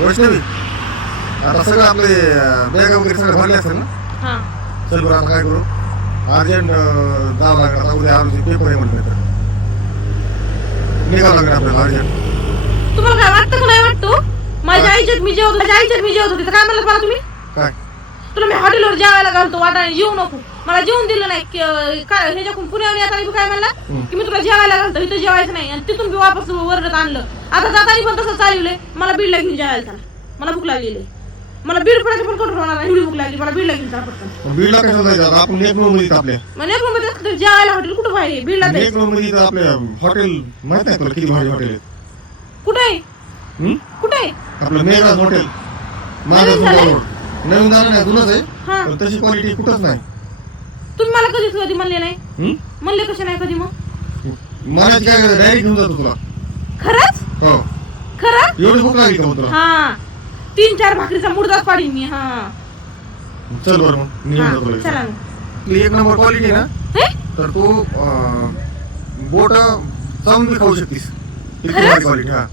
वैष्णवी आता सगळं आपले बॅग वगैरे सगळं भरले असेल ना? हा. चल बरं आता काय करू? अर्जंट जावं लागेल. आता उद्या आमचे पेपर आहे म्हटलं तर. निघावं लागेल आपल्याला अर्जंट. तुम्हाला काय वाटतं का नाही वाटतो? माझ्या आईच्यात मी जेवत माझ्या आईच्यात मी जेवत होते. तर काय म्हणलं मला तुम्ही? काय? तुला मी हॉटेलवर जेवायला घालतो वाटाणे जेवू नको. मला जेवून दिलं नाही की- काय ह्याच्याकडून पुण्यावर येताना बी काय म्हणला? की मी तुला जेवायला घालतो इथं जेवायचं नाही. आणि तिथून बी वापस वरडत आणलं. आता जाताना पण तसं चालवलंय मला बीडला घेऊन जेवायला चला मला भूक लागलेली. मला बीड पडायचं पण कंट्रोल होणार नाही. एवढी भूक लागली मला बीडला घेऊन जा पटकन मग बीडला कसं जायचं? आता आपण एक मध्ये इथं आपल्या. म्हणजे एक मध्ये जेवायला हॉटेल कुठं पाहिजे बीडला एक जायचं इथं आपल्या हॉटेल माहीत आहे तुला किती भारी हॉटेल आहे. कुठं आहे? कुठं आहे? आपलं मेघराज हॉटेल. माझा झालंय? रोड नवीन झालं नाही जुनच आहे. हा. पण तशी क्वालिटी कुठंच नाही. तुम्ही मला कधीच कधी म्हणले नाही? हं? म्हणले कसे नाही कधी मग? मला काय डायरेक्ट घेऊन जातो तुला. खरंच? हो. खरं? एवढी भूक लागली का मग तुला? हा. तीन चार भाकरीचा मुडदाच पाडीन मी हा. चल बरं मग मी हा, जातो लगेच. चला मग. आपली एक नंबर क्वालिटी ना? हे? तर तू बोट चावून बी खाऊ शकतीस. इतकी खरंच? भारी क्वालिटी हा.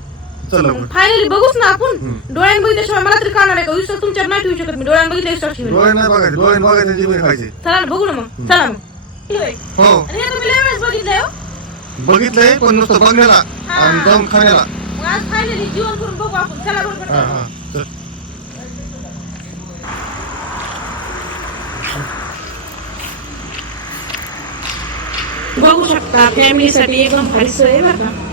चल फायनली बघूच ना आपण. डोळ्यात बघितल्याशिवाय मला तरी कळणार आहे का? विश्वास तुमच्यावर नाही ठेवू शकत मी डोळ्यात बघितल्या विश्वास नाही बघायचे. बघायचे खायचे चला ना बघू ना मग. चला मग. हो. आणि हे तुम्ही लय वेळेस बघितलंय हो. बघितलंय पण नुसतं बघण्याला आणि दम खाण्याला. मग आज फायनली जीवन करून बघू आपण. चला बरोबर. हा चल. बघू शकता फॅमिलीसाठी एकदम भारी सोय आहे बरं का.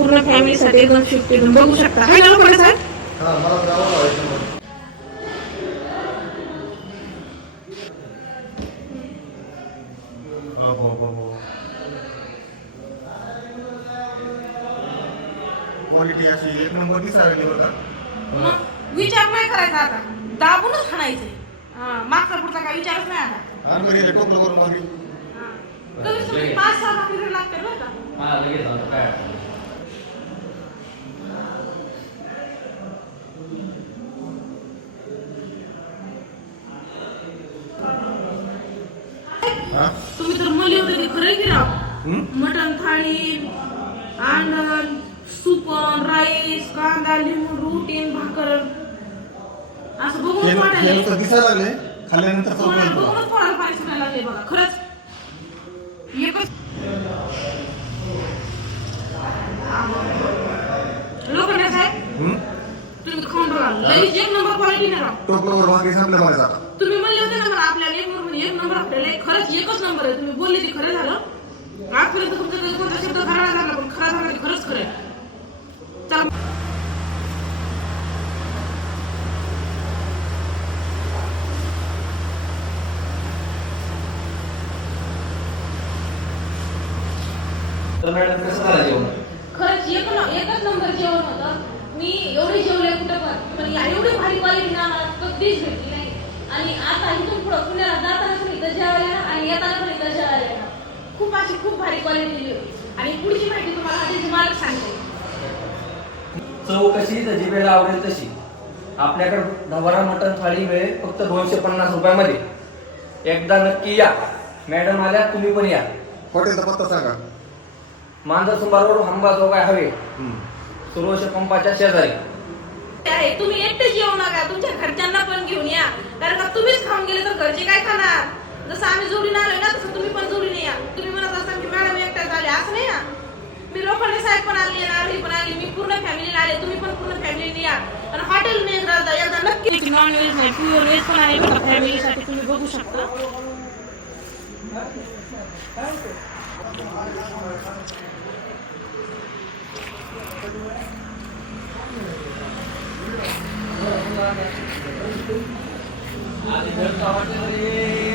पूर्ण फॅमिलीसाठी एकदम शिफ्ट एकदम बघू शकता. पडे साहेब हा हो, हो. क्वालिटी अशी एक नंबर दिसायला मग विचार नाही करायचा आता. दाबूनच खाणायचे हा मागचा पुढचा काय विचारच नाही आता. टोपलं करून भाकरी हा. पाच सहा भाकरी लागते बरं का मला लगेच आलं काय अडचण नाही. हा तुम्ही तर म्हणले होते खरं की राव? हं? मटन थाळी अंडन सुपन राईस कांदा लिंबू रोटीन भाकर. असं बघून हे दिसायला लागले. खाल्ल्यानंतर कोणाला बघूनच कोणाला लागले बघा खरंच. एकच हं? तुम्ही खाऊन बघा. लगेच एक नंबर क्वालिटी नाही राव. टोपल्यावर भाकरी संपल्या मला आता तुम्ही म्हणले होते ना मला आपल्याला एक नंबर एक नंबर आपल्याला एक खरंच एकच नंबर आहे. तुम्ही बोलले ते खरं झालं. आजपर्यंत तुमचा कधी कोणता शब्द खरा झाला पण खरा झाला खरंच खरं आहे. चला. तर मॅडम कसं झालं जेवण? खरंच एकच नंबर जेवण होतं. मी एवढे जेवले कुठं पण पण या एवढी भारी क्वालिटी ना मला कधीच भेटली नाही आणि आता इथून पुढं पुण्याला जाताना पण इथं जेवायला इथं जेवायला येणार खूप अशी खूप भारी क्वालिटी दिली होती. आणि पुढची माहिती तुम्हाला आधीच मालक सांगते. चव कशी तर जिभेला आवडेल तशी. आपल्याकडे नवरा मटण थाळी मिळेल फक्त दोनशे पन्नास रुपयामध्ये. एकदा नक्की या. मॅडम आल्या तुम्ही पण या. हॉटेलचा पत्ता सांगा. मांजर सुंबार रोड हंबा जो काय हवे. हं. सुरोश पंपाच्या शेजारी. आहे तुम्ही एकटेच येऊ नका. तुमच्या घरच्यांना पण घेऊन या. कारण का तुम्हीच खाऊन गेले तर घरचे काय खाणार? जसं आम्ही जोडीने आलोय ना तसं तुम्ही पण जोडीने या. तुम्ही म्हणत असाल की मॅडम एकट्याच आले असं नाही ना मी लोखंडे साहेब पण आले नारळी पण आली मी पूर्ण फॅमिलीला आले तुम्ही पण पूर्ण फॅमिलीने या. आणि हॉटेल ने राहता एकदा नक्की नॉन व्हेज नाही प्युअर व्हेज पण आहे फॅमिलीसाठी तुम्ही बघू शकता. आधी